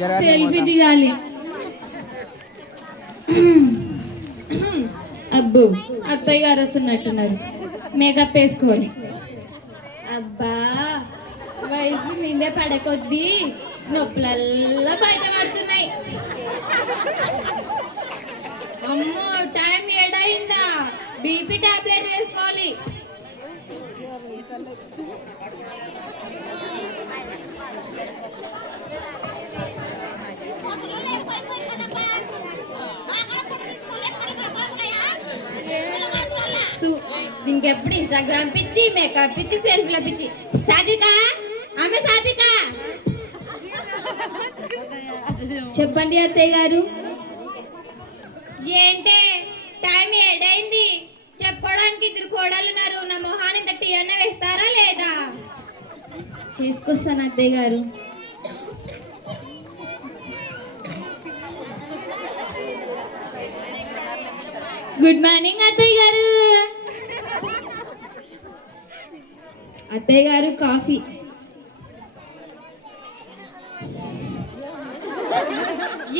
Selfie దిగాలి. అబ్బో అత్తయ్య గారు వస్తున్నట్టున్నారు, మేకప్ వేసుకోవాలి. అబ్బా వయసు మీదే పడే కొద్దీ నొప్పులల్లా బయట పడుతున్నాయి. అమ్మో టైం ఏడైందా, బీపీ టాబ్లెట్ వేసుకోవాలి. ఇంకెప్పుడు ఇన్స్టాగ్రామ్ పిచ్చి, మేకప్ పిచ్చి, సెల్ఫీల పిచ్చి. సాధిక, ఆమె సాధిక. చెప్పండి అత్తయ్య గారు. ఏంటే టైం ఏడైంది, చెప్పుకోవడానికి ఇద్దరు కోడలు ఉన్నారు. నా మొహాన్ని ఇంత టీ అన్న వేస్తారా లేదా? చేసుకొస్తాను అత్తయ్య గారు. గుడ్ మార్నింగ్ అత్తయ్య గారు. అత్తయ్య గారు కాఫీ.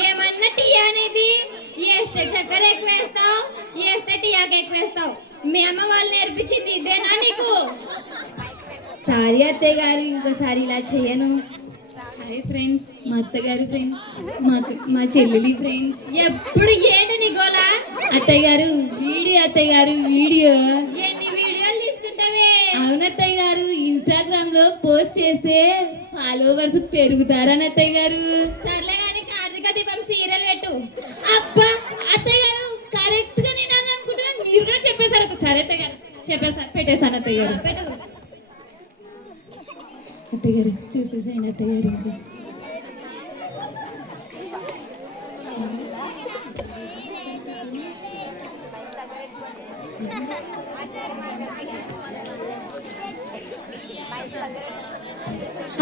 ఏమన్నా టీ అనేది వేస్తే చక్కెర ఎక్కువ వేస్తావు, వేస్తే టీయాకి ఎక్కువ వేస్తావు. మీ అమ్మ వాళ్ళు నేర్పించింది ఇదేనా నీకు? సారీ అత్తయ్య గారు, ఇంకోసారి ఇలా చేయను. హాయ్ ఫ్రెండ్స్, మా అత్తగారు ఫ్రెండ్స్, మా చెల్లెలి ఫ్రెండ్స్. ఎప్పుడు ఏంటి నీ గోలా? అత్తయ్య గారు వీడియో, అత్తయ్య గారు వీడియో. ఎన్ని వీడియోలు తీసుకుంటావే? అవును అత్తయ్య గారు, ఇన్స్టాగ్రామ్ లో పోస్ట్ చేస్తే ఫాలోవర్స్ పెరుగుతారని అత్తయ్య గారు. సర్లే కానీ కార్తీక దీపం సీరియల్ పెట్టు. అబ్బా అత్తయ్య గారు కరెక్ట్ గా నేను అని అనుకుంటున్నాను, మీరు కూడా చెప్పేశారు. సరే అత్తయ్య గారు చెప్పేసా, పెట్టేశాను అత్తయ్య గారు. పెట్టు అత్తయ్య గారు, చూసేసాను అత్తయ్య గారు.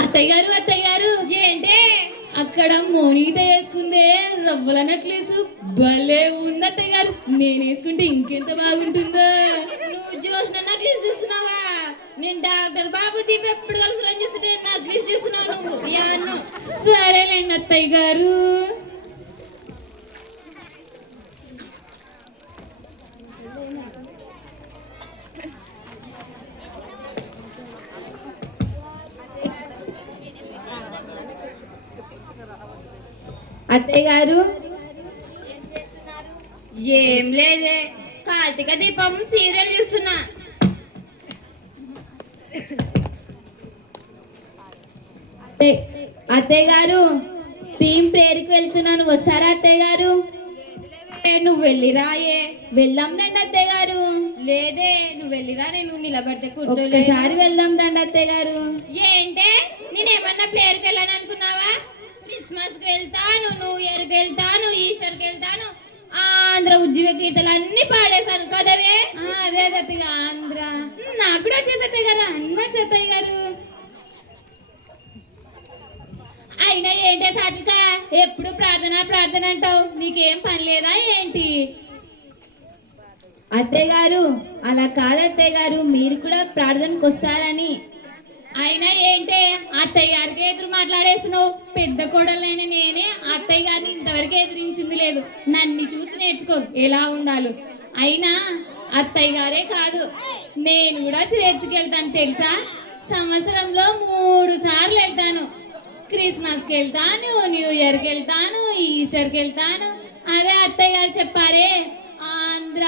అత్తయ్య గారు, అత్తయ్య గారు ఏంటే అక్కడ మోనిత వేసుకుందే రవ్వల నెక్లెస్ భలే ఉంది అత్తయ్య గారు. నేను వేసుకుంటే ఇంకెంత బాగుంటుందో. నువ్వు చూసిన నెక్లెస్ చూస్తున్నావా? నేను డాక్టర్ బాబు దీప్ ఎప్పుడు కలుసుకుని చూస్తుంటే నెక్లెస్ చూస్తున్నావు నువ్వు. సరేలేండి అత్తయ్య గారు. అత్తయ్య గారు ఏం లేదే, కార్తీక దీపం సీరియల్ చూస్తున్నా. అత్తయ్య గారు టీం ప్రేయర్కి వెళ్తున్నాను, వస్తారా అత్తయ్య గారు? నువ్వు వెళ్ళిరాయే. వెళ్దాం రండి అత్తయ్య గారు. లేదే నువ్వు వెళ్ళిరా, నేను నిలబడితే కూర్చోలేదు. ఒకసారి వెళ్దాం రండి అత్తయ్య గారు. ఏంటే నేనేమన్నా ప్రేయర్కి వెళ్ళాను అనుకున్నావా? క్రిస్మస్ కి వెళ్తాను, న్యూ ఇయర్ కి వెళ్తాను, ఈస్టర్ కి వెళ్తాను, ఆంధ్ర ఉద్యోగ గీతలు అన్ని పాడేశాను కదవే. అదే అత్తయ్య ఆంధ్ర నాకు కూడా వచ్చేసత్తయ్య గారు, అన్న చెత్తయ్య గారు. అయినా ఏంటే సాటిక ఎప్పుడు ప్రార్థన ప్రార్థన అంటావు, నీకేం పని లేదా ఏంటి? అత్తయ్య గారు అలా కాదు అత్తయ్య గారు, మీరు కూడా ప్రార్థనకు వస్తారని. అయినా ఏంటే అత్తయ్య గారికి ఎదురు మాట్లాడేస్తున్నావు? పెద్ద కోడలైన నేనే అత్తయ్య గారిని ఇంతవరకు ఎదిరించింది లేదు. నన్ను చూసి నేర్చుకో ఎలా ఉండాలో. అయినా అత్తయ్య గారే కాదు, నేను కూడా చర్చికి వెళ్తాను తెలుసా. సంవత్సరంలో 3 సార్లు వెళ్తాను. క్రిస్మస్కి వెళ్తాను, న్యూ ఇయర్కి వెళ్తాను, ఈస్టర్కి వెళ్తాను. అదే అత్తయ్య గారు చెప్పారే ఆంధ్ర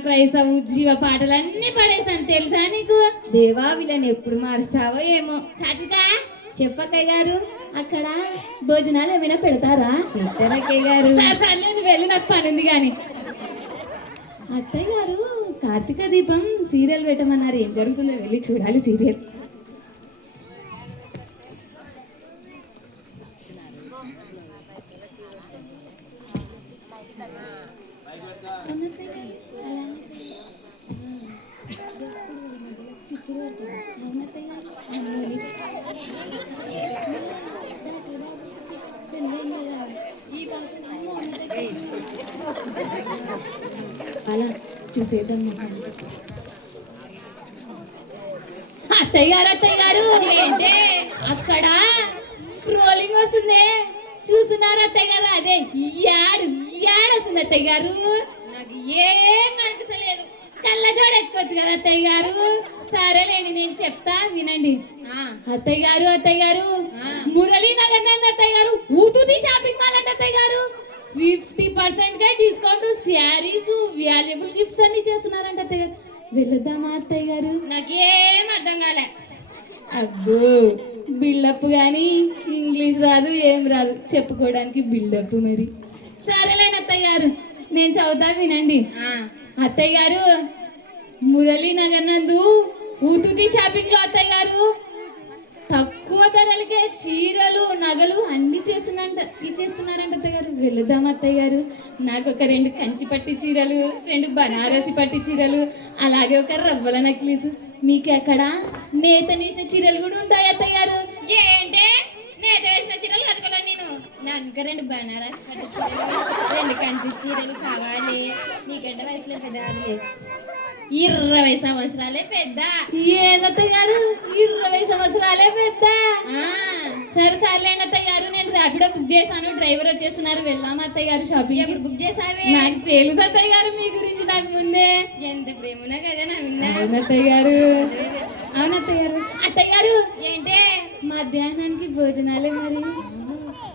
క్రైస్తవ ఉజ్జీవ పాటలన్నీ పడేసాను తెలుసా నీకు. దేవా వీళ్ళని ఎప్పుడు మారుస్తావో ఏమో. సాటిక చెప్పక్కయ్య గారు, అక్కడ భోజనాలు ఏమైనా పెడతారా? పెట్టరక్కయ్య గారు. సర్లే నువ్వు వెళ్ళి, నాకు పని ఉంది కానీ. అత్తయ్య గారు కార్తీక దీపం సీరియల్ పెట్టమన్నారు, ఏం జరుగుతుందో వెళ్ళి చూడాలి సీరియల్. అలా చూసేద్దాం. అత్తయ్య గారు, అత్తయ్య గారు ఏంటే అక్కడ కూర్చున్నారు అత్తయ్య గారు. అదే ఏడొస్తుంది అత్తయ్య గారు. నాకు ఏం కనిపిస్తలేదు. కళ్ళజోడు ఎత్తుకోవచ్చు కదా అత్తయ్య గారు. సరేలేండి నేను చెప్తా వినండి. అత్తయ్య గారు మురళీనగర్ నందు అత్తయ్య గారు ఊతుది షాపింగ్ మాల్ అంట అత్తయ్య గారు. 50% గా డిస్కౌంట్, శారీస్, వాల్యుబుల్ గిఫ్ట్స్ అన్ని చేస్తున్నారంట అత్తయ్య గారు. వెళ్ళొద్దామా అత్తయ్య గారు? నాకేం అర్థం కాలే. అబ్బో బిల్డప్ గాని ఇంగ్లీష్ రాదు ఏం రాదు, చెప్పుకోవడానికి బిల్డప్ మరి. సరేలేండి అత్తయ్య గారు నేను చదువుతా వినండి. అత్తయ్య గారు మురళీనగర్ నందు ఊతుది షాపింగ్ లో అత్తయ్య గారు తక్కువ ధరలకే చీరలు, నగలు అన్ని ఇచ్చేస్తున్నారంట అత్తయ్య గారు. వెళదాం అత్తయ్య గారు. నాకు ఒక 2 కంచి పట్టి చీరలు, 2 బనారసి పట్టి చీరలు, అలాగే ఒక రవ్వల నక్లీస్. మీకు ఎక్కడ నేత నేసిన చీరలు కూడా ఉంటాయి అత్తయ్య గారు. ఏంటే నేత వేసిన చీరలు కట్టుకోలేను నేను. నాకు 2 బనారసి పట్టి చీరలు, 2 కంచి చీరలు కావాలి. నీకంటే వయసులో పెద్ద 20 సంవత్సరాలే పెద్ద. ఏదత్తయ్య గారు 20 సంవత్సరాలే పెద్ద? సరేలేండి అత్తయ్య గారు నేను ర్యాపిడో బుక్ చేశాను, డ్రైవర్ వచ్చేస్తున్నారు, వెళ్దాం అత్తయ్య గారు షాపింగ్. ఎప్పుడు బుక్ చేసావే? నాకు తెలుసు అత్తయ్య గారు మీ గురించి నాకు ముందే. ఎంత ప్రేమనా కదా నా మీద. అవునత్తయ్య గారు. అవునత్తయ్య గారు. అత్తయ్య గారు ఏంటే మధ్యాహ్నానికి భోజనాలే మరి.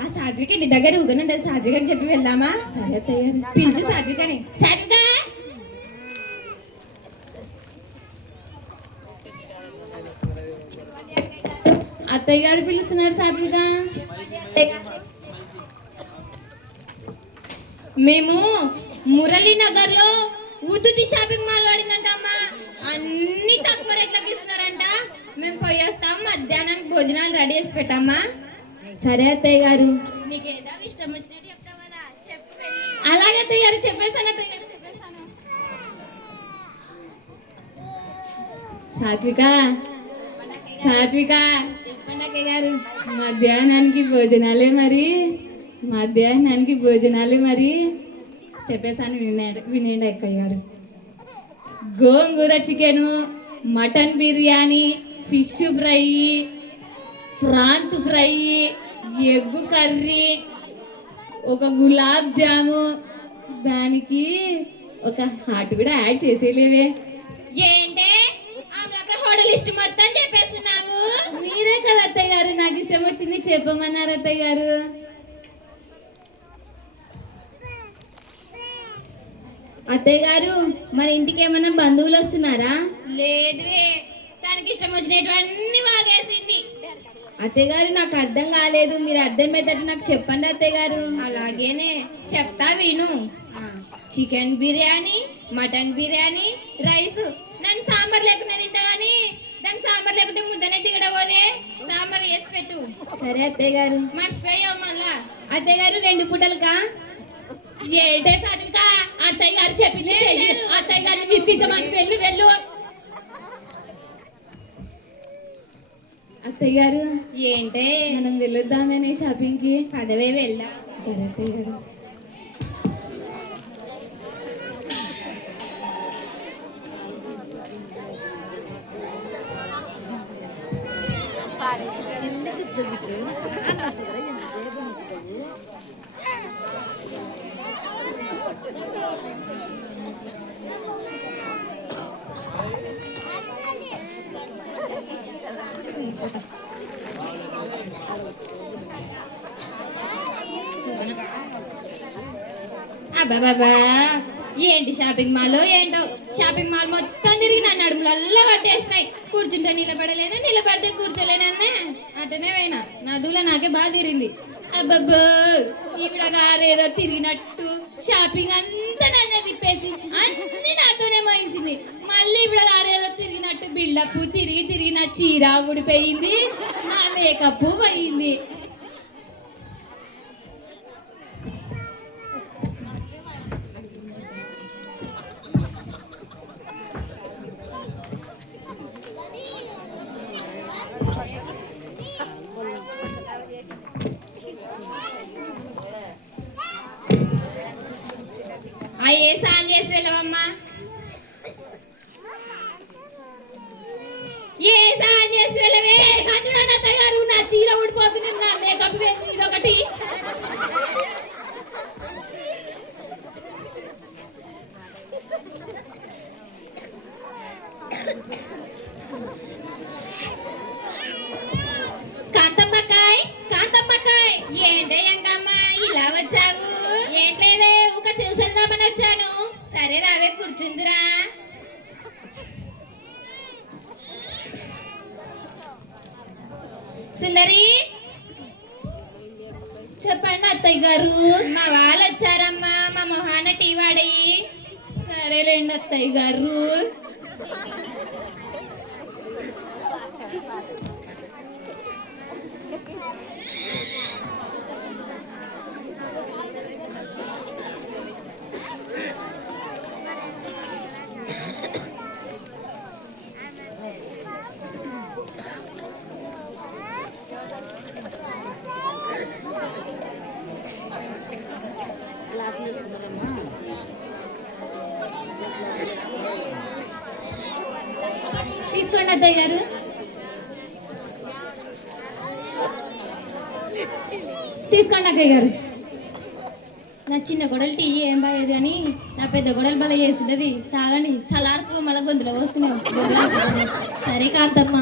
ఆ సాధ్విక నీ దగ్గర ఊగనంటే సాధ్వికని చెప్పి వెళ్దామా? సరే అత్తయ్య గారు. పిలిచి సాధ్వికని. సాధ్విక అత్తయ్య గారు పిలుస్తున్నారు సాధ్విక. మేము మురళీనగర్ లో ఉతుతి షాపింగ్ మాల్ పడిందంట అమ్మా. అన్ని తక్కువ రేట్లకు ఇస్తున్నారంట. మేము పోయేస్తాం, మధ్యాహ్నానికి భోజనాలు రెడీ చేసి పెట్టామా? సరే అత్తయ్య గారు. నీకేదో ఇష్టం వచ్చినట్టు చెప్తావు కదా, చెప్పు. అలాగే అత్తయ్య గారు చెప్పేశాను అత్తయ్య గారు చెప్పేశాను. సాత్విక సాత్విక చెప్పండి అక్కయ్య గారు. మధ్యాహ్నానికి భోజనాలే మరి చెప్పేశాను వినండి అక్కయ్య గారు. Gongura chicken, mutton biryani, fish fry, prawns fry, egg curry, ఒక గులాబ్ జాము, దానికి ఒక హాట్ కూడా యాడ్ చేసేలేవే. ఏంటే హోటల్ లిస్ట్ మొత్తం చెప్పేస్తున్నావు? మీరే కదా అత్తయ్య గారు నాకు ఇష్టం వచ్చింది చెప్పమన్నారు అత్తయ్య గారు. అత్తయ్య గారు మన ఇంటికి ఏమన్నా బంధువులు వస్తున్నారా? లేదువే, దానికి ఇష్టం వచ్చినటువంటి వాగేసింది. అత్తయ్య గారు నాకు అర్థం కాలేదు, మీరు అర్థమయ్యేటట్టు నాకు చెప్పండి అత్తయ్య గారు. అలాగేనే చెప్తా విను. Chicken biryani, mutton biryani, rice. నన్ను సాంబార్ లేకుండా తింటావని, దానికి సాంబార్ లేకుంటే ముద్దనే దిగడబోదే. సాంబార్ వేసి పెట్టు. సరే అత్తయ్య గారు. మర్చిపోయావు మళ్ళా. అత్తయ్య గారు 2 పూటలుగా ఏంటే సాధిక అత్తయ్య గారు చెప్పింది. అత్తయ్య గారిని విసిగించమని వెళ్ళు. అత్తయ్య గారు ఏంటే మనం వెళ్ళొద్దామనే షాపింగ్ కి? పదవే వెళ్దాం. సరే అత్తయ్య గారు. అబ్బాబాబా ఏంటి షాపింగ్ మాల్ ఏంటో. షాపింగ్ మాల్ మొత్తం తిరిగి నా నడుములల్లా పట్టేసినాయి. కూర్చుంటే నిలబడలేనా, నిలబడితే కూర్చోలేనన్నా అటనే పోయినా. నా దూల నాకే బాగా తిరిగింది. అబ్బబ్బో ఈవిడ గారేదో తిరిగినట్టు షాపింగ్ అంతా నన్ను తిప్పేసి అన్ని నాతోనే మోయించింది. మళ్ళీ ఈవిడ గారేదో తిరిగినట్టు బిల్డప్ తిరిగి నా చీర ఊడిపోయింది, నా మేకప్ పోయింది. ఏ సాన్ చేసి వెళ్ళవమ్మా? ఏ సాన్ చేసి వెళ్ళవే? నా చీర ఊడిపోతుంది, నా మేకప్ ఇదొకటి. కూర్చుందిరా. సుందరి, చెప్పండి అత్తయ్య గారు. మా వాళ్ళు వచ్చారమ్మా, మా మొహాన టీ వాడయి. సరేలేండి అత్తయ్య గారు. తీసుకోండి అత్తయ్య గారు. తీసుకోండి అక్కయ్య గారు. నా చిన్న గొడవలు టీ ఏం బాగేది కానీ నా పెద్ద గొడవలు బల చేస్తుంటది. తాగండి, సలార్పులు మళ్ళీ గొంతులో పోసుకున్నాం. సరే కాంతమ్మ.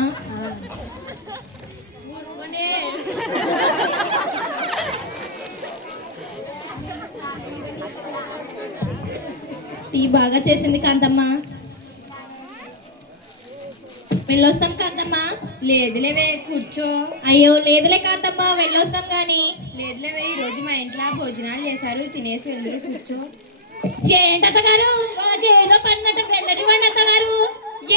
టీ బాగా చేసింది కాంతమ్మ. వెళ్ళొస్తాం కాంతమ్మ. లేదులేవే, కూర్చో. అయ్యో లేదులే కాంతమ్మ, వెళ్ళొస్తాం గాని. లేదులేవే, ఈ రోజు మా ఇంట్లో భోజనాలు చేశారు, తినేసి వెళ్దురు, కూర్చో. ఏంటత్త గారు, వాళ్ళకి ఏదో పడినట్టు వెళ్ళనివ్వండి అత్త గారు.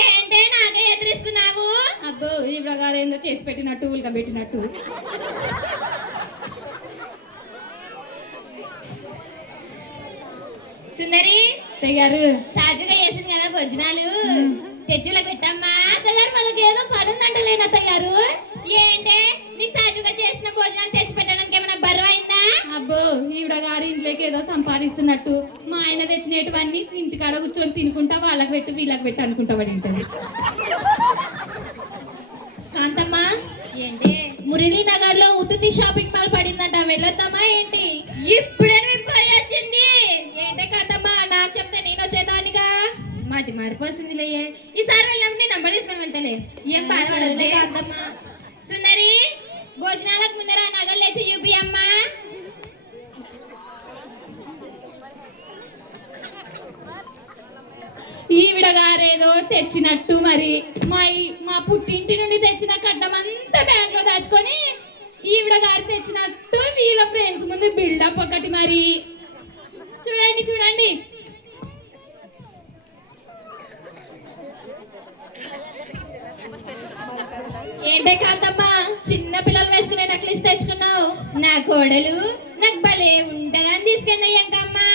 ఏంటే నాకే ఎదురిస్తున్నావు? అబ్బో, ఈ ప్రకారం ఏందో చేసి పెట్టినట్టు ఉల్క పెట్టినట్టు. సుందరి అత్తయ్యారు, సాజుగా చేసింది కదా భోజనాలు, తెచ్చులో పెట్టమ్మా. అత్తగారు వాళ్ళకి ఏదో పని ఉందంటలేను అత్తయ్యారు. ఏంటే నీకు సాజుగా చేసిన భోజనాలు తెచ్చి పెట్టడానికి ఏమైనా బరువు అయిందా? అబ్బో, ఈవిడ గారి ఇంట్లోకి ఏదో సంపాదిస్తున్నట్టు మా ఆయన తెచ్చినటువన్నీ ఇంటికాడ కూర్చొని తినుకుంటా వాళ్ళకి పెట్టు వీళ్ళకి పెట్టు అనుకుంటా పడి ఉంటుంది. కాంతమ్మ, ఏంటి మురళీనగర్ లో ఉత్తుతి షాపింగ్ మాల్ పడిందంట, వెళ్ళొద్దామా ఏంటి? ఇప్పుడే పోయి వచ్చింది. ఏంటే కాంతమ్మ, నాకు చెప్తే నేను వచ్చేదానిగా. మాది మారిపోతుంది. ఈసారి వెళ్ళినప్పుడు నేను నంబర్ తీసుకొని వెళ్తాలే, ఏం బాధపడద్దు. కాంతమ్మ, సుందరి, భోజనాలకు ముందర నగలు లేచి చూపి అమ్మా. ఈవిడ గారేదో తెచ్చినట్టు మరి మా పుట్టింటి నుండి తెచ్చిన కట్నం అంతా బ్యాంక్ లో దాచుకొని ఈవిడ గారు తెచ్చినట్టు వీళ్ళ ఫ్రెండ్స్ ముందు బిల్డప్ ఒకటి మరి. చూడండి చూడండి. ఏంటే కాంతమ్మ, చిన్న పిల్లలు వేసుకునే నెక్లెస్ తెచ్చుకున్నావు? నా కోడలు నాకు భలే ఉంటదని తీసుకెళ్ళి అయ్యాకమ్మా.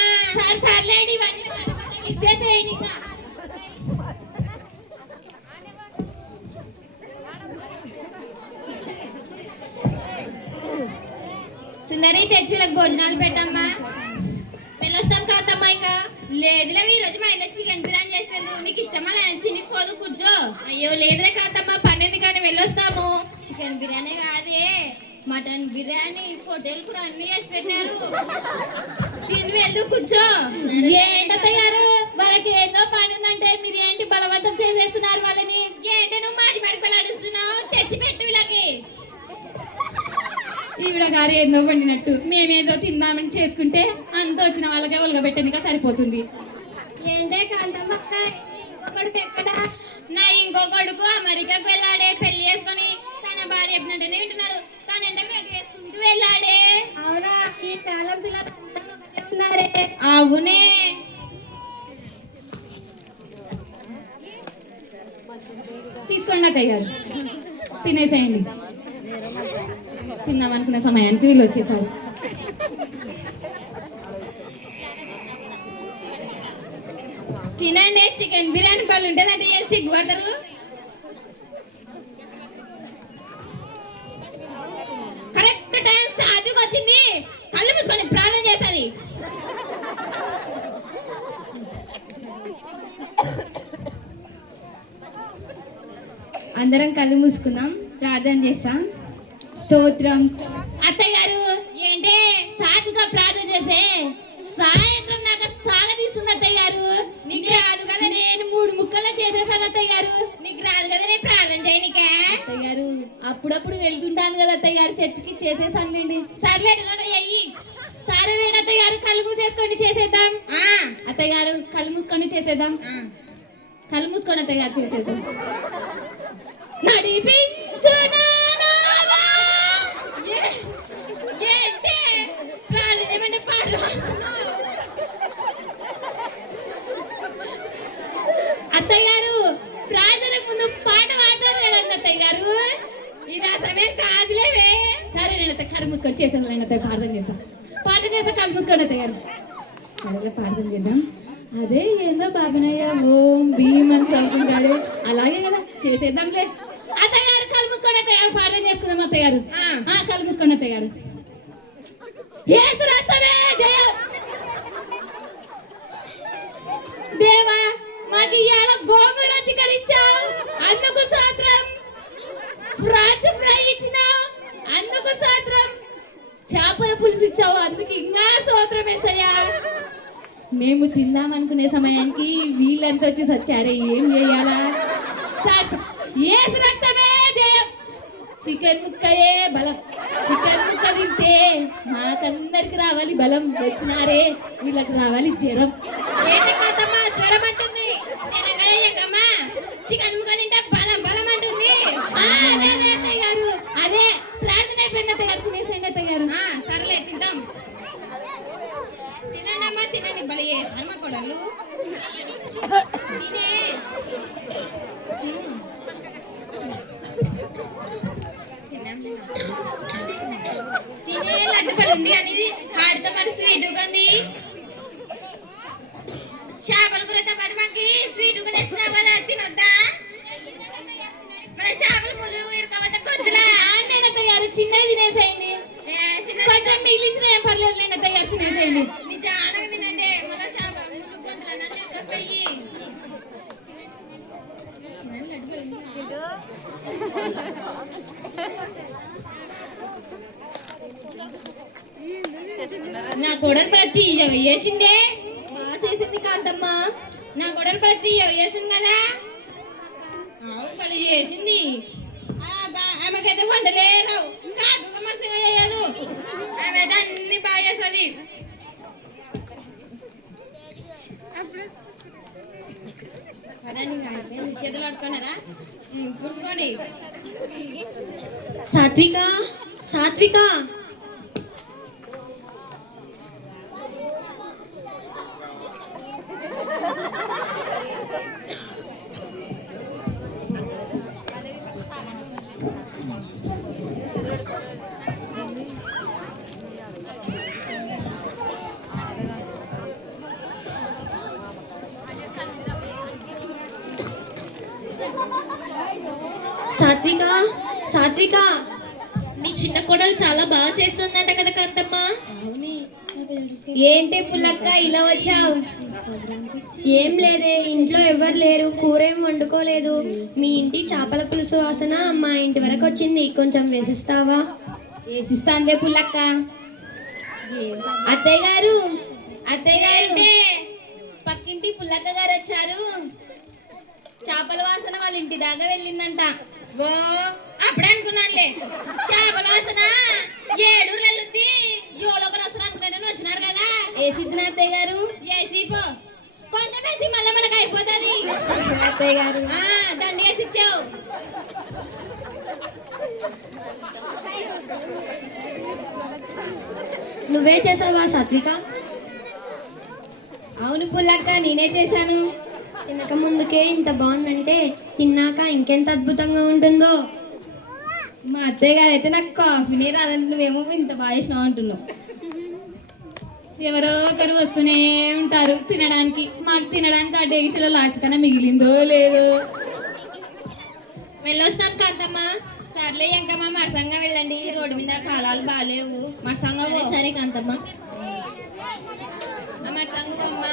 సర్లేండి, ఇవన్నీ ఇచ్చేసేయండి. సుందరి, తెచ్చులకు భోజనాలు పెట్టమ్మా. వెళ్ళొస్తాం కాంతమ్మ. ఇంకా లేదులే, ఈ రోజు మా ఇంట్లో చికెన్ బిర్యానీ చేసేది, నీకు ఇష్టమా? తిని పోదు, కూర్చో. అయ్యో లేదులే కాంతమ్మ, పన్నెండు కానీ వెళ్ళొస్తాము. చికెన్ బిర్యానీ కాదే, మటన్ బిర్యానీ, హోటల్ కూడా అన్ని చేసి పెట్టారు. తిని వెళ్తూ కూర్చో. ఏంటయ్యారు, వాళ్ళకి ఏదో పని ఉందంటే మీరు ఏంటి బలవంతం చేసేస్తున్నారు వాళ్ళని? ఏంటి నువ్వు మాటి మాటి అడుగుతున్నావు? తెచ్చి పెట్టు వీళ్ళకి. ఈవిడ గారు ఏదో వండినట్టు మేమేదో తిందామని చేసుకుంటే అంత వచ్చిన వాళ్ళకే ఒలగబెట్టనిక సరిపోతుంది. ఏంటే కాంతమ్మ, ఇంకొకటి ఎక్కడ? నా ఇంకో కొడుకు అమెరికాకు వెళ్ళాడే, పెళ్లి చేసుకొని తన భార్య చెప్పినట్టునే వింటున్నాడు. తనంటే వేసుకుంటూ వెళ్ళాడే. అవునా, ఈ కాలం పిల్లలు ఉన్నారే. అవునే. తీసుకోండి అక్కయ్య గారు, తినేసేయండి. తిందామనుకునే సమయానికి వీళ్ళు వచ్చేసారు. తినండి, చికెన్ బిర్యానీ పళ్ళు ఉంటుందంటే ఏం సిగ్గుపడతారు? కరెక్ట్ టైం సాధుకు వచ్చింది, కళ్ళు మూసుకొని ప్రార్థన చేస్తుంది. అందరం కళ్ళు మూసుకుందాం, ప్రార్థన చేస్తాం. స్తోత్రం. అత్తయ్య గారు, ఏంటి సాకుగా ప్రార్థన చేసే సాయంత్రం నాకు సాగదీస్తుంది అత్తయ్య గారు. నీకు రాదు కదా? నేను 3 ముక్కల్లో చేసేసాను అత్తయ్య గారు. నీకు రాదు కదా నేను ప్రార్థన చేయనికే? అత్తయ్య గారు, అప్పుడప్పుడు వెళ్తుంటాను కదా అత్తయ్య గారు, చర్చికి చేసేసానులేండి. సర్లే, అయ్యి సరేలేండి అత్తయ్య గారు, కళ్ళు మూసేసుకోండి, చేసేద్దాం. ఆ, అత్తయ్య గారు కళ్ళు మూసుకొని చేసేద్దాం. ఆ. కళ్ళు మూసుకొని అత్తయ్య గారు చేసేద్దాం. నడిపించు నానాలా. ఏంటి ప్రార్థన పాట అత్తయ్య గారు ప్రార్థనకు ముందు పాట పాడతారు కదండి అత్తయ్య గారు. ఇది ఆ సమయం కాదులేవే. సరే నేను అత్తయ్య కళ్ళు మూసుకొని చేసాను, నేను అత్తయ్య ప్రార్థన చేస్తాను. పాట చేస్తా, కళ్ళు మూసుకొని అత్తయ్య గారు. సరే ప్రార్థన చేద్దాం. అదే ఏందో బాబినయ్య ఓం భీమ్ అని చదువుకుంటాడు, అలాగే కదా చేసేద్దాంలే. అత్తయ్య గారు కళ్ళు మూసుకొని అత్తయ్య గారు ప్రార్థన చేసుకుందాం. అత్తయ్య గారు కళ్ళు మూసుకొని అత్తయ్య గారు. యేసు రక్తమే జయం. దేవా మాకు ఇవాళ గోంగూర చికెన్ ఇచ్చావు, అందుకు స్తోత్రం. ఫ్రాన్స్ ఫ్రై ఇచ్చినావు, అందుకు స్తోత్రం. చేపల పులుసు ఇచ్చావు, అందుకు ఇంకా స్తోత్రం యేసయ్యా. మేము తిందాం అనుకునే సమయానికి వీళ్ళంతా వచ్చి సచ్చారే, ఏం చేయాలా? యేసు రక్తమే జయం. చికెన్ ముక్కయే బలం. చికెన్ ముక్క తింటే మాకందరికి రావాలి బలం. వచ్చినారే వీళ్ళకి రావాలి జ్వరం. ఏంటి కాదమ్మా జ్వరం అంటుంది? జనగలయ్యకమ్మా చికెన్ ముక్క తింటే బలం బలం అంటుంది. అదే అత్తయ్య గారు, అదే ప్రార్థన అయిపోయింది అత్తయ్య గారు, తినేసేయండి అత్తయ్య గారు. సర్లే తిందాం. తినండమ్మా తినండి, బలి హనుమ కొడలు తినే. తినే లడ్డు పల్లి ఉంది అనేది ఆడితో మరి స్వీట్ ఉంది. చేపల కూరతో పాటు మనకి స్వీట్ తెచ్చినావు కదా, తినొద్దా? మన చేపల ముళ్ళు ఇరుకవద్ద కొద్దులా. నేను అత్తయ్య గారు చిన్నది తినేసేయండి, కొంచెం మిగిలించిన ఏం పర్లేదు. నేను అత్తయ్య గారు తినేసేయండి. నిజానగా తినండి. మన చేప ముళ్ళు కొద్దులన్నా తీసుకొచ్చి నా కొడలు ప్రతి చేసిందే బాగా చేసింది కాంతమ్మ. నా కొడలు ప్రతి చేసింది కదా, పని చేసింది. ఆమెకైతే వండలే రావు, కాకుండా మనసుగా చేయదు. ఆమె అయితే అన్ని బాగా చేస్తుంది. చేతులు పట్టుకున్నారా? చూసుకోండి. సాత్విక, సాత్విక, సాత్విక, సాత్విక, నీ చిన్న కోడలు చాలా బాగా చేస్తుందంట కదా కాంతమ్మ. ఏంటి పుల్లక్క ఇలా వచ్చావు? ఏం లేదే, ఇంట్లో ఎవరు లేరు, కూర ఏం వండుకోలేదు. మీ ఇంటి చేపల పులుసు వాసన మా ఇంటి వరకు వచ్చింది, కొంచెం వేసిస్తావా? వేసిస్తాందే పుల్లక్క. అత్తయ్య గారు, అత్తయ్య గారు, పక్కింటి పుల్లక్క గారు వచ్చారు. చేపల వాసన వాళ్ళ ఇంటి దాకా వెళ్ళిందంట. ఓ అప్పుడే అనుకున్నానులే, చేపల వాసన 7 ఊర్లు వెళ్ళుద్ది, 7 వస్తారు అనుకుంటే వచ్చినారు కదా. వేసిద్దిన అత్తయ్య గారు? వేసి పో, కొంచెం వేసి మళ్ళీ మనకు అయిపోతుంది. అత్తయ్య గారు దండి వేసి ఇచ్చావు. నువ్వే చేసావా సాత్విక? అవును పుల్లక్క, నేనే చేశాను. తినక ముందుకే ఇంత బాగుందంటే తిన్నాక ఇంకెంత అద్భుతంగా ఉంటుందో. మా అత్తయ్య గారు అయితే నాకు కాఫీనే రాదంటే నువ్వేమో ఇంత బాగా చేసినావు అంటున్నావు. ఎవరో ఒకరు వస్తూనే ఉంటారు తినడానికి. మాకు తినడానికి ఆ డేగిషలో లాస్ట్ కన్నా మిగిలిందో లేదో. వెళ్ళొస్తాం కాంతమ్మ. సర్లే ఎంకమ్మ, మరసంగా వెళ్ళండి, రోడ్డు మీద కాలాలు బాగాలేవు. మరసంగా సరే కాంతమ్మ. మరసంగా అమ్మ.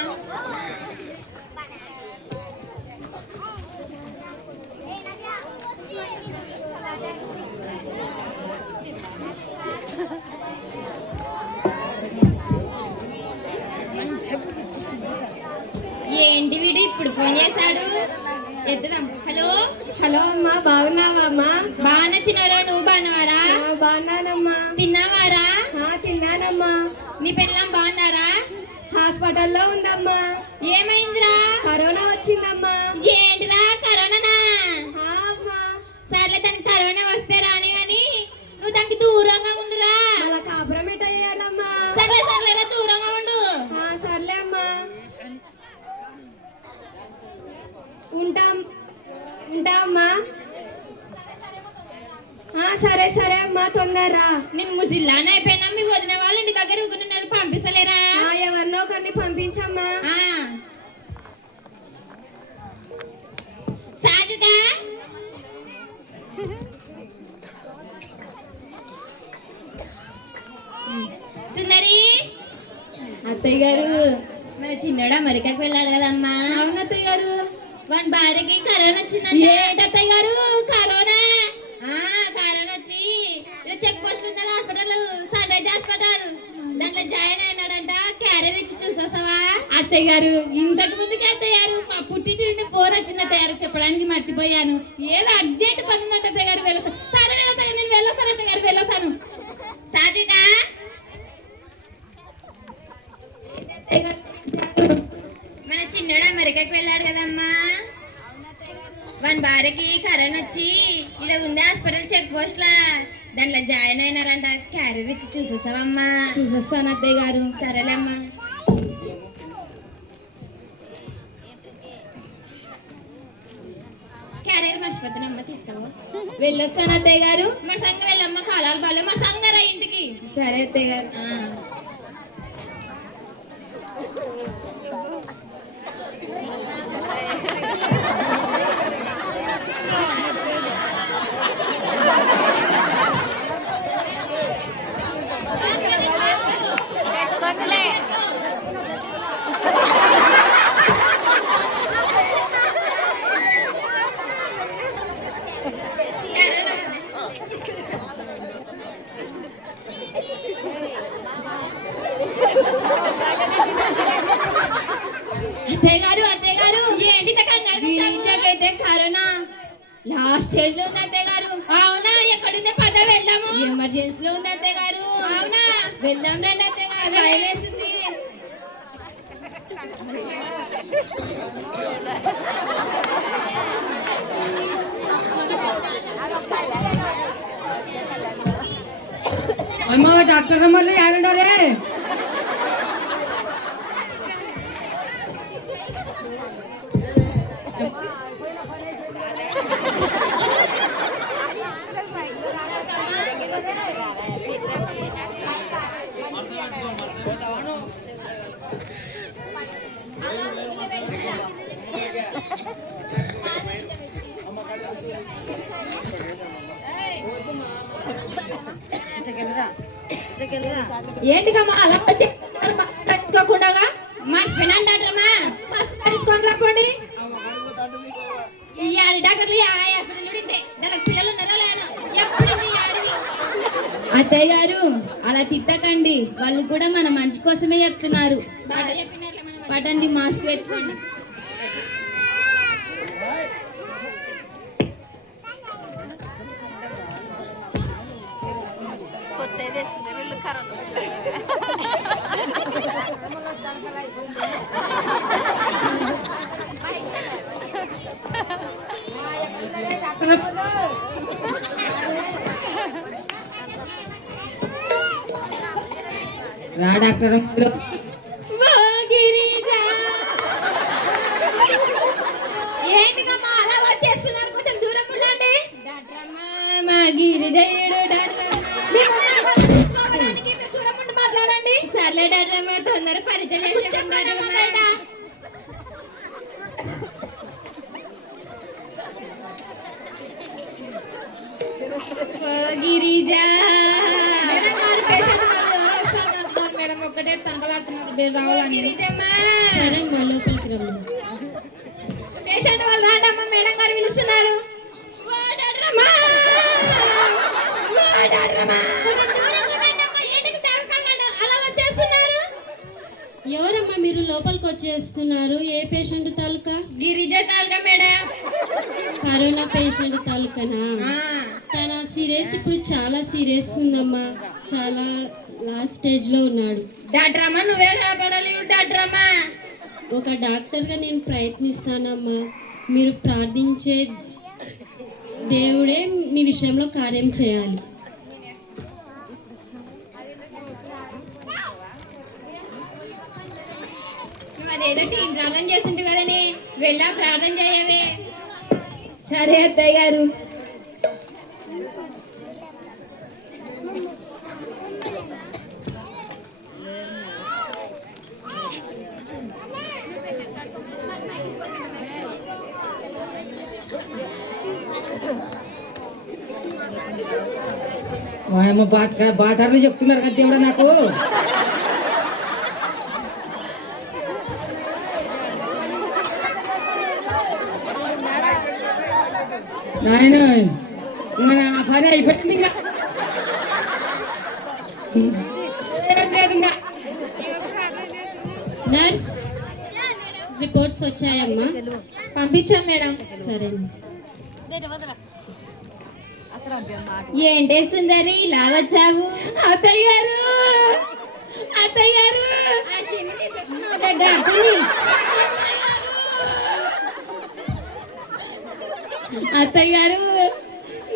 ఏంటి వీడు ఇప్పుడు ఫోన్ చేశాడు? ఎత్తుదాం. హలో హలో అమ్మా, బాగున్నావా అమ్మా? బాగా నచ్చినారా? నువ్వు బాగున్నావారా? బాగున్నానమ్మా. తిన్నావారా? తిన్నా బాగున్నానమ్మా. నీ పెళ్ళాం బాగున్నారా? హాస్పిటల్లో ఉందమ్మా. ఏమైందిరా? కరోనా వచ్చిందమ్మా. ఏంటిరా కరోనానా? అమ్మా సర్లే దానికి కరోనా వస్తే రాని గాని నువ్వు దానికి దూరంగా ఉండురా. అలా కాపురం ఎట్ట చేయాలమ్మా? సర్లేరా దూరంగా ఉండు. సర్లే అమ్మా. ఉంటాం అమ్మా. సరే సరే అమ్మా, తొందరరా. నేను ముసిల్లాన్ అయిపోయినా మీ వదిన వాళ్ళ ఇంటి దగ్గర ఊగుతున్నారు, పంపిస్తలేరా? ఎవరినో ఒకరిని పంపించమ్మా. సాజుగా సుందరి. అత్తయ్య గారు, మన చిన్నోడు అమెరికాకి వెళ్ళాడు కదమ్మా. అవును అత్తయ్య గారు. వాని భార్యకి కరోనా వచ్చిందంటే. ఏంటత్తయ్య గారు కరోనా? కరోనా వచ్చి ఇక్కడ చెక్ పోస్ట్ ఉంది హాస్పిటల్, సన్ రైజ్ హాస్పిటల్, దాంట్లో జాయిన్ అయినాడంట. క్యారియర్ ఇచ్చి చూసేస్తావా? అత్తయ్య గారు, ఇంతకు ముందుకే అత్తయ్య గారు మా పుట్టింటి నుండి ఫోన్ వచ్చింది అత్తయ్య గారు, చెప్పడానికి మర్చిపోయాను. ఏదో అర్జెంట్ పని ఉందంట అత్తయ్య గారు, వెళ్ళొస్తాను. సరే అత్తయ్య గారు, నేను వెళ్ళొస్తాను అత్తయ్య గారు, వెళ్ళొస్తాను. సాధిగా మన చిన్నోడు అమెరికాకి వెళ్ళాడు కదమ్మా. వాని భార్యకి కరోనా వచ్చి ఇక్కడ ఉంది హాస్పిటల్ చెక్ పోస్ట్ లా, దాంట్లో జాయిన్ అయినారంట. క్యారియర్ ఇచ్చి చూసేసావమ్మా? చూసేస్తాను అత్తయ్య గారు. సరేలేమ్మా. క్యారియర్ మర్చిపోతున్నామ్మా, తీసుకోవు. వెళ్ళొస్తాను అత్తయ్య గారు. మన సంగ వెళ్ళమ్మా, కాలాలు బాలు మన సంగరా ఇంటికి. సరే అత్తయ్య గారు. అత్తయ్య గారు, ఏంటి అయితే కరోనా లాస్ట్ స్టేజ్ లో ఉంది అత్తయ్య గారు. అవునా? ఎక్కడుందే పద వెళ్దాము. ఎమర్జెన్సీలో ఉంది అత్తయ్య గారు. అవునా? వెళ్దాం రండి అత్తయ్య గారు, భయం వేస్తుంది. అమ్మ డాక్టర్ మళ్ళీ ఆడుండారే. ఏంటికమ్మా అలా వచ్చి తట్టుకోకుండా మర్చిపోయినాను డాక్టర్మా. మర్చిపోని రాకండి. ఈ ఆడి డాక్టర్లు హాస్పిటల్ చూడిందే, దానికి పిల్లలు ఉన్నారో లేదో ఎప్పుడు ఈ ఆడివి. అత్తయ్య గారు అలా తిట్టకండి, వాళ్ళు కూడా మన మంచి కోసమే చెప్తున్నారు. పడండి, మాస్క్ పెట్టుకోండి. రా డాక్టర్ ఏంటికమ్మా అలా వచ్చేస్తున్నారు? కొంచెం దూరం ఉండండి. డాక్టర్మా మా గిరిజయుడు దూరం ఉండి మాట్లాడండి. సర్లే డాక్టర్మా, తొందర పరిచయం గిరిజా మేడం ఒక్కటే తనకలాడుతున్నారు. గిరిజమ్మా సరే లోపలికి రమ్మ. పేషెంట్ వాళ్ళు రాండమ్మా, మేడం గారు పిలుస్తున్నారు. అలా వచ్చేస్తున్నారు. ఎవరమ్మా మీరు లోపలికి వచ్చేస్తున్నారు? ఏ పేషెంట్ తాలూకా? గిరిజ తాలూకా మేడం. కరోనా పేషెంట్ తాలూకానా? తన ఇప్పుడు చాలా సీరియస్ ఉందమ్మా. చాలా లాస్ట్ స్టేజ్లో ఉన్నాడు. డాక్టర్ అమ్మ నువ్వే కాపాడాలి డాక్టర్ అమ్మ. ఒక డాక్టర్గా నేను ప్రయత్నిస్తానమ్మా. మీరు ప్రార్థించే దేవుడే మీ విషయంలో కార్యం చేయాలి. నువ్వు అదేదో టీం ప్రార్థన చేస్తుంటావు కదని వెళ్ళా ప్రార్థన చేయవే. సరే అత్తయ్య గారు. బాటర్లు చెప్తున్నారు కదా దేవుడు నాకు. నాయన ఆ పని అయిపోయింది. ఇంకా నర్స్ రిపోర్ట్స్ వచ్చాయమ్మా. పంపించాం మేడం. సరే. ఏంటే సుందరి ఇలా వచ్చావు? అత్తయ్య గారు, అత్తయ్య గారు, ఆ సిమెంట్ ఎత్తుకున్నావు దగ్గర అప్పుని. అత్తయ్య గారు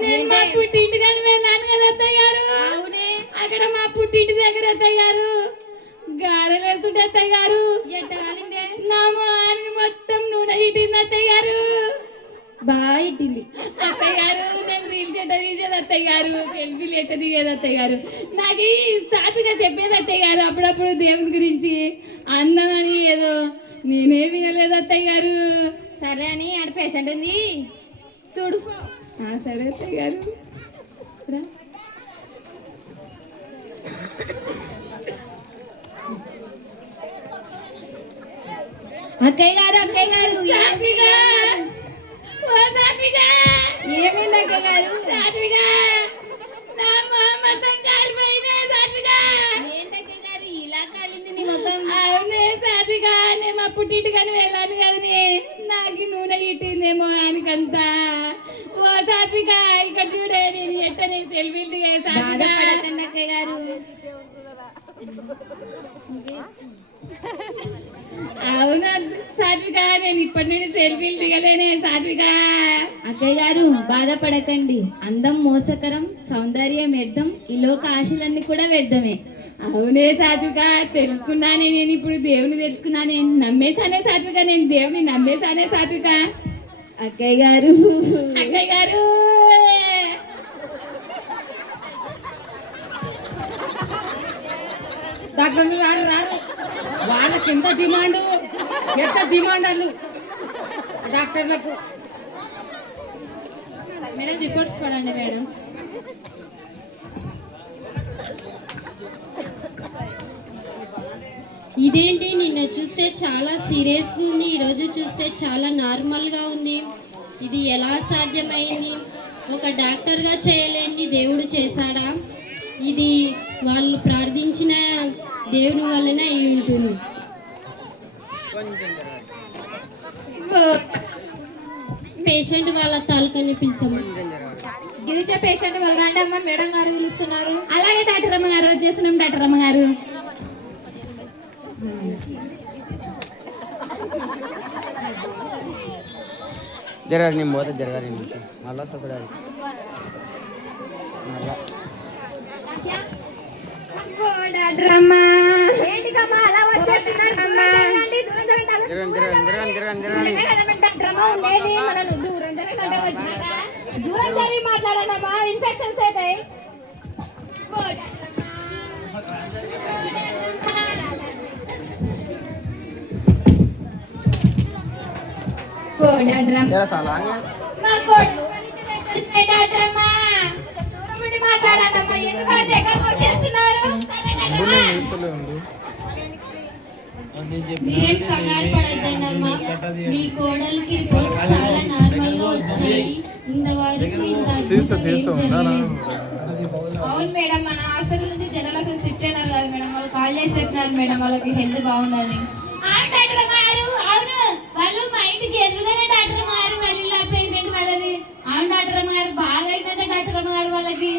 నేను మా పుట్టింటి కానీ వెళ్ళాను కదా అత్తయ్య గారు. అవునే. అక్కడ మా పుట్టింటి దగ్గర అత్తయ్య గారు గారెలు వేస్తుంటే అత్తయ్య గారు ఎంత కాలిందే? నా మొహానికి మొత్తం నూనె ఇట్టింది అత్తయ్య గారు. బాగా ఇట్టింది. అత్తయ్య గారు నేను రీల్ చెట్ట తీసేది అత్తయ్య గారు, సెల్ఫీలు ఎట్ట తీసేది అత్తయ్య గారు. నాకు సాటుగా చెప్పేది అత్తయ్య గారు అప్పుడప్పుడు దేవుని గురించి. అందమని ఏదో నేనే వినలేదు అత్తయ్య గారు. సరే అని ఆడ పేషెంట్ ఉంది చూడు. సరే అత్తయ్య గారు. రా. అక్కయ్య గారు, అక్కయ్య గారు సాత్విక! ఓ సాత్విక! ఏమైంది అక్కయ్య గారు? సాత్విక! నా మొహం మొత్తం కాలిపోయిందే సాత్విక! ఏంటి అక్కయ్య గారు ఇలా కాలింది నీ మొత్తం? అవునే సాత్విక, నేను మా పుట్టింటి కానీ వెళ్ళాను కదనే, నాకు నూనె ఇట్టిందేమో ఆయనకంతా. ఓ సాత్విక ఇక్కడ చూడే నేను ఎట్ట నేను సెల్ఫీలు దిగా సాత్విక. బాధపడకండి అక్కయ్య గారు. అవునా సాత్విక, నేను ఇప్పటి నుండి సెల్ఫీలు దిగలేనే సాత్విక. అక్కయ్య గారు బాధపడకండి. అందం మోసకరం, సౌందర్యం వ్యర్థం, ఈ లోక ఆశలన్నీ కూడా వ్యర్థమే. అవునే సాత్విక, తెలుసుకున్నానే నేను ఇప్పుడు దేవుని తెలుసుకున్నానే, నమ్మేసానే సాత్విక, నేను దేవుని నమ్మేసానే సాత్విక. అక్కయ్య గారు, అక్కయ్య గారు డాక్టర్లు రారు రారు. వాళ్ళకి ఎంత డిమాండ్ వాళ్ళు డాక్టర్లకు. మేడం రిపోర్ట్స్ పడండి మేడం. ఇదేంటి నిన్న చూస్తే చాలా సీరియస్గా ఉంది, ఈరోజు చూస్తే చాలా నార్మల్గా ఉంది. ఇది ఎలా సాధ్యమైంది? ఒక డాక్టర్గా చేయలేని దేవుడు చేశాడా? ఇది వాళ్ళు ప్రార్థించిన దేవుని వల్లనే అయి ఉంటుంది. పేషెంట్ వాళ్ళ తాలూకాని పిలిచాము. గిరిజ పేషెంట్ వాళ్ళు రండి అమ్మ, మేడం గారు పిలుస్తున్నారు. అలాగే డాక్టర్ అమ్మ గారు వచ్చేస్తున్నాం. డాక్టర్ అమ్మ గారు జరగాలి నేను పోతే జరగాలి మళ్ళా సపడాలి మళ్ళా డాక్టర్ అమ్మ ఏంటికమ్మా అలా వచ్చేస్తున్నారు? దూరం జరిగి మాట్లాడమ్మా, ఇన్ఫెక్షన్స్ అవుతాయి. మా కోళ్ళు డాక్టర్ అమ్మ దూరం ఉండి మాట్లాడమ్మా, ఎందుకంటే దగ్గరకు వచ్చేస్తున్నారు. మీరేం కంగారు పడద్దండి అమ్మా. మీ కోడలికి రిపోర్ట్స్ చాలా నార్మల్గా వచ్చాయి. ఇంతవరకు ఇంత అద్భుతం ఏం జరగలేదు. అవును మేడం, మన హాస్పిటల్ నుంచి జనాలకు షిఫ్ట్ అయినారు కదా మేడం, వాళ్ళు కాల్ చేసి చెప్పినారు మేడం వాళ్ళకి హెల్త్ బాగుందని. డాక్టర్ గారు అవును, వాళ్ళు మా ఇంటికి ఎదురుగానే డాక్టర్ గారు వాళ్ళు ఇలా పేషెంట్ వాళ్ళది. అవును డాక్టర్ అమ్మగారు, బాగా అయిందంటే డాక్టర్ అమ్మగారు వాళ్ళకి.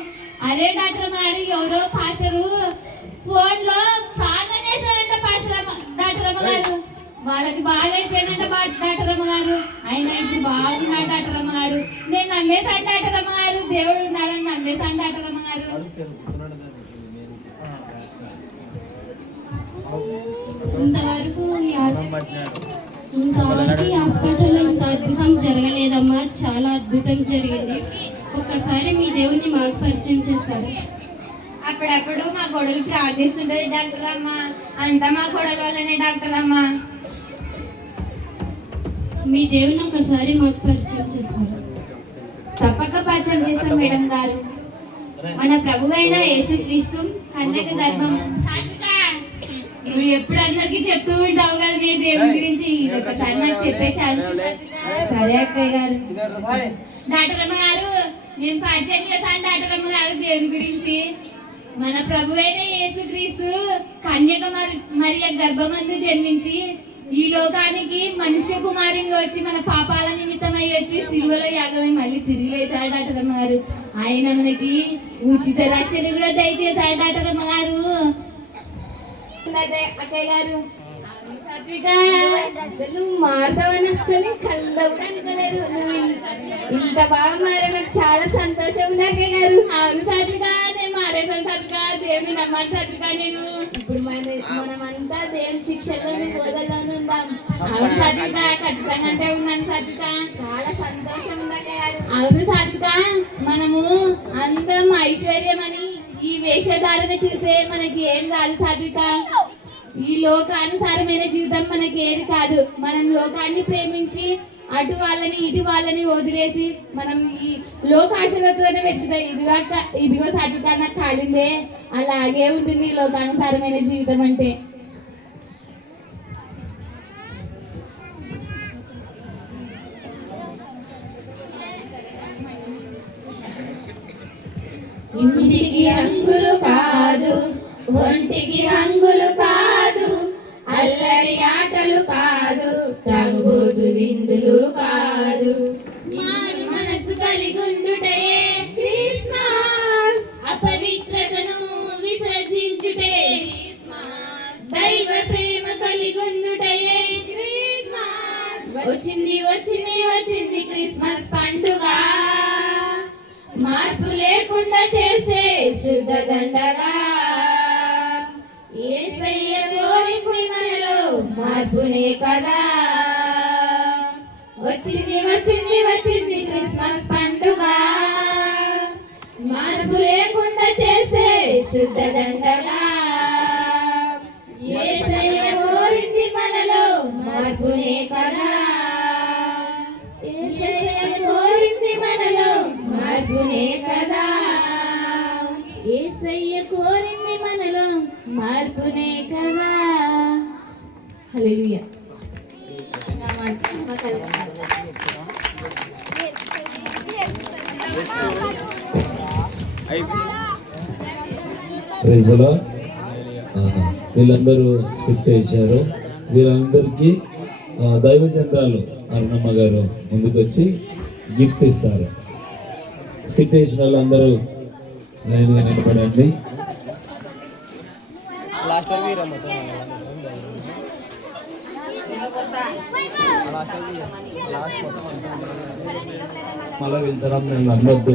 అదే డాక్టర్ అమ్మగారు, ఎవరో పాస్టరు ఫోన్ లో ప్రాగనేసారంట డాక్టర్ అమ్మగారు. వాళ్ళకి బాగా అయిపోయిందంట డాక్టర్ అమ్మగారు. అయినా ఇప్పుడు బాగున్నాడు డాక్టర్ అమ్మగారు. నేను నమ్మేశాను డాక్టర్ అమ్మగారు, దేవుడు ఉన్నాడని నమ్మేశాను డాక్టర్ అమ్మగారు. ఇంతవరకు ఈ హాస్పిటల్లో ఇంత అద్భుతం జరగలేదమ్మా, చాలా అద్భుతం జరిగింది. ఒక్కసారి మీ దేవుణ్ణి మాకు పరిచయం చేస్తారు. అప్పుడప్పుడు మా కొడులు ప్రార్థిస్తుంటది డాక్టర్ అమ్మ, అంతా మా కొడల వల్లనే డాక్టర్ అమ్మ. మీ దేవుని ఒకసారి మాకు పరిచయం చేస్తారు. తప్పక పరిచయం చేస్తాం మేడం గారు. మన ప్రభువైన యేసుక్రీస్తు కన్యక గర్భం. నువ్వు ఎప్పుడు అందరికి చెప్తూ ఉంటావు కదా నీ దేవుని గురించి, ఇది ఒకసారి నాకు చెప్పే చాలు. సరే అక్కయ్య గారు. డాక్టర్ అమ్మ గారు, నేను పరిచయం చేశాను డాక్టర్ అమ్మ గారు దేవుని గురించి. మన ప్రభువైన యేసుక్రీస్తు కన్యక మరియ గర్భమందు జన్మించి ఈ లోకానికి మనుష్య కుమారునిగా వచ్చి మన పాపాల నిమిత్తమై వచ్చి సిలువలో యాగమై మళ్ళీ తిరిగి లేచాడు డాక్టర్ అమ్మ గారు. ఆయన మనకి ఉచిత రక్షణ కూడా దయచేశాడు డాక్టర్ అమ్మ గారు. అక్కయ్య గారు, నువ్వు మారుతావని అసలు కళ్ళలో కూడా అనుకోలేదు. నువ్వు ఇంత బాగా మారే నాకు చాలా సంతోషం ఉంది అక్కయ్య గారు. అవును సాత్విక, నేను మారేసాను సాత్విక, దేవుని నమ్మాను సాత్విక. నేను ఇప్పుడు మనమంతా దేవుని శిక్షల్లోని బోధల్లోనే ఉందాం. అవును సాత్విక, ఖచ్చితంగా అంటే ఉన్నాను సాత్విక, చాలా సంతోషం ఉంది అక్కయ్య గారు. అవును సాత్విక, మనము అందం ఐశ్వర్యం అని ఈ వేషధారణ చూసే మనకి ఏం రాదు సాత్విక. ఈ లోకానుసారమైన జీవితం మనకి ఏది కాదు. మనం లోకాన్ని ప్రేమించి అటు వాళ్ళని ఇటు వాళ్ళని వదిలేసి మనం ఈ లోకాశలతోనే వెతుకుతాం. ఇదిగో సాత్విక నాకు కాలిందే, అలాగే ఉంటుంది ఈ లోకానుసారమైన జీవితం అంటే. ఇంటికి రంగులు కాదు, ఒంటికి రంగులు కాదు, అల్లరి ఆటలు కాదు, తాగుబోతు విందులు కాదు. మారు మనసు కలిగుండుటయే క్రిస్మస్, అపవిత్రతను విసర్జించుటే క్రిస్మస్, దైవ ప్రేమ కలిగుండుటయే క్రిస్మస్. వచ్చింది వచ్చింది వచ్చింది క్రిస్మస్ పండుగ, మార్పు లేకుండా చేసే శుద్ధ దండగా. యేసయ్య కోరింది మనలో మార్పునే కదా. వచ్చింది వచ్చింది వచ్చింది క్రిస్మస్ పండుగ, మార్పు లేకుండా చేసే శుద్ధ దండగా. యేసయ్య కోరింది మనలో మార్పునే కదా. యేసయ్య కోరింది మనలో మార్పునే కదా. యేసయ్య కోరింది మనలో మార్పునే కదా. హల్లెలూయా. Praise the lord. వీళ్ళందరూ స్క్రిప్ట్ వేశారు. వీళ్ళందరికీ దైవజనరాలు అరుణమ్మ గారు ముందుకు వచ్చి గిఫ్ట్ ఇస్తారు. స్క్రిప్ట్ వేసిన వాళ్ళందరూ లైన్గా నిలబడండి. మళ్ళా పిలిచడం నేను అనవద్దు.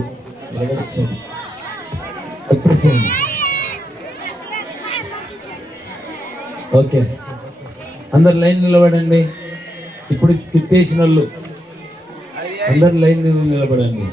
వచ్చేసేయండి. ఓకే, అందరు లైన్ నిలబడండి. ఇప్పుడు స్కిప్ చేసిన వాళ్ళు అందరు లైన్ నిలబడండి.